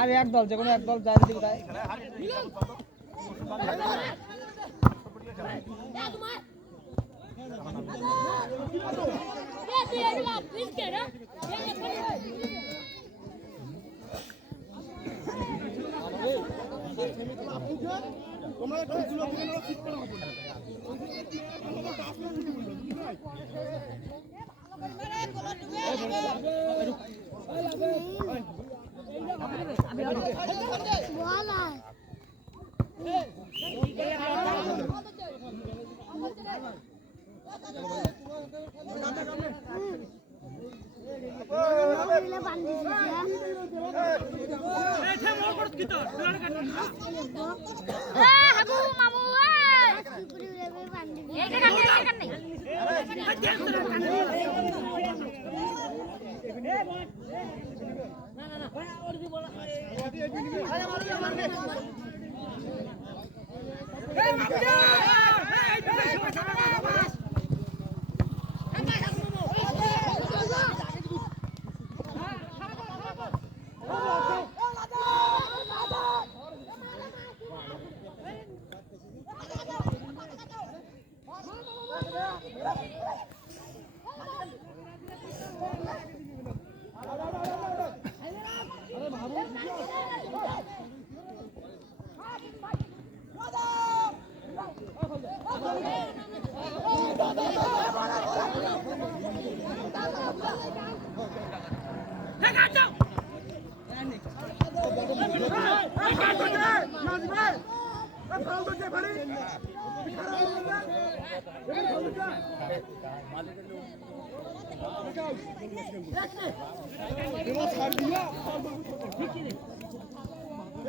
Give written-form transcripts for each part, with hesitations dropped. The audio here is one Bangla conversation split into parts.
আর এক দল যে কোনো এক দল যায় দিকে যায় তোমরা খেলগুলো আপনারা ঠিক করা হবে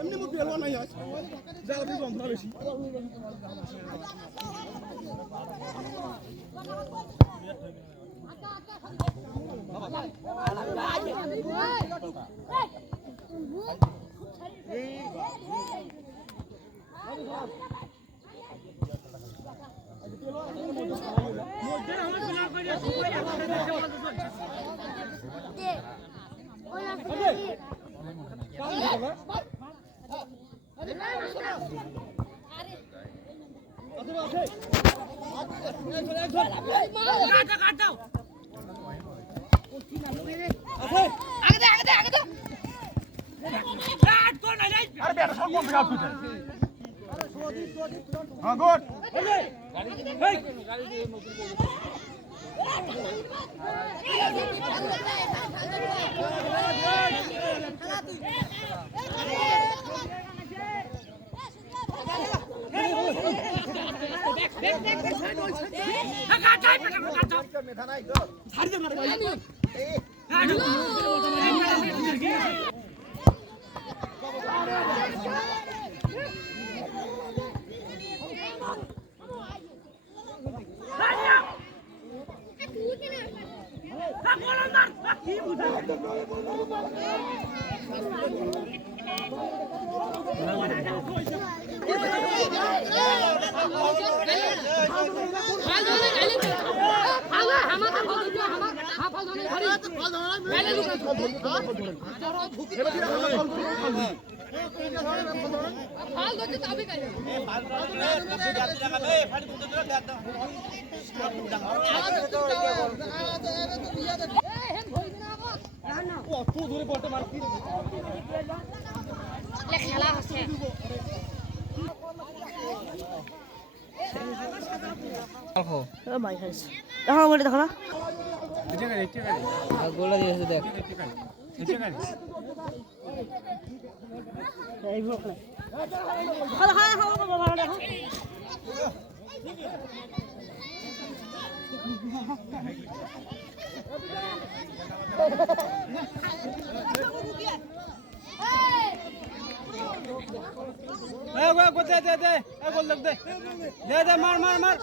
এমনি মুখ বেলবা নাই আজ যাও তুই যন্ত্রণা বেশি হ্যাঁ গুড খেলা হচ্ছে দেখো বলে দেখো না গোলা দিয়েছে দেখ মার মার মার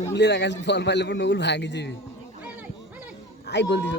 নগুলের আকাশ বল মারলে পর নগুল ভাঙে যাবে আই বল দিস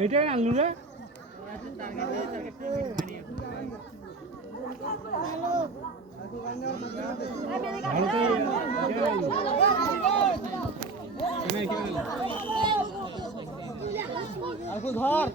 এটাই আনলু রে ভালো তো ধর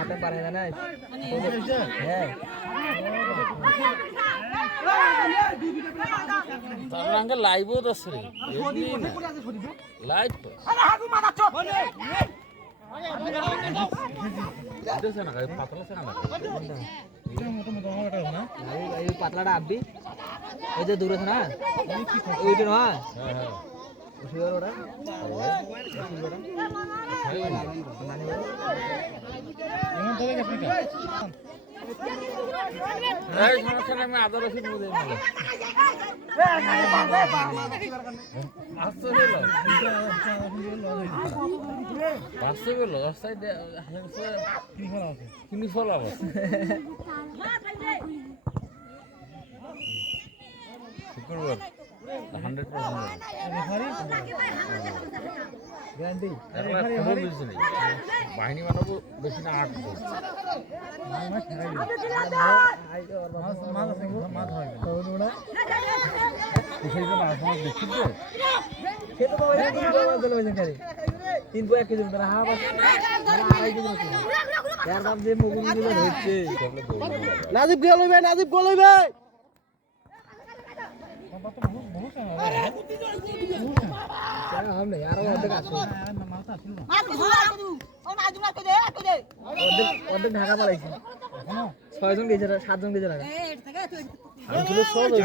হাতে পারে না হ্যাঁ লাইভও তো লাইভ পাতলাটা আববি ওই যে দূরে না ওইটা না ওটা আমি আদর রসিদ আসতে গেল রাস্তায় কিনি ফল আবার শুক্রবার 100% বাহিনী বানাবো বেশি না 8 নাজিব গেল নাজিব গেল বাবা তো বহুত বহুত আম নেই আরো অর্ধেক আছে মালটা ছিল না অর্ধেক ঢাকা পালাইছি এখনো 6 জন গেছে 7 জন গেছে ঢাকা আমি ছিল সব এই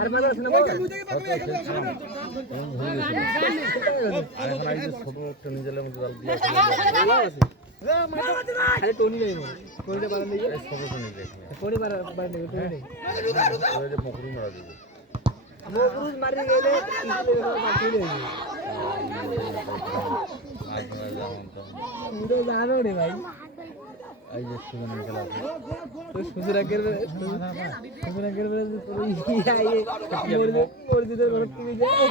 আর বাজার আছে না বাবা আর এখন এই যে ছোট একটা নিজের মতো জাল দিয়ে খালি টনি যাই না টনিটা বারান দিই ছোট ছোট নিজে টনি বারান দিই টনি নেই ওই যে মকরু মারা দিবে মকরুজ মারি গেলে বাকি নেই মাছ মারা যেমন তো পুরো জানো রে ভাই এই যে সুমন খেলা তো সুজরাকের পুরো ইয়ে মোর দিতে রোড কি যায়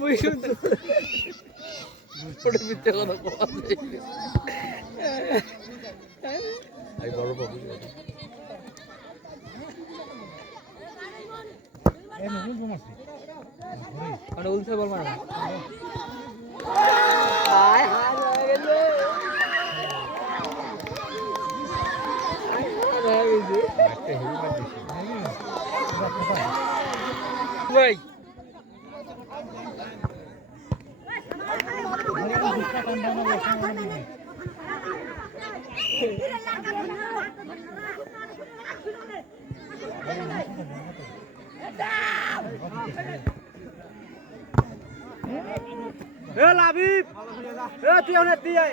মুই শুনছো ছোট মিথ্যে কথা বলে এই বড় বাবু এই নকুল বমাছি মানে উলছে বল মারা হায় হায় হয়ে গেছে হয়ে গেছে একটা হেভি মাছ দিছি ভাই এ লাবিব এ তুই অনেক দিয়ে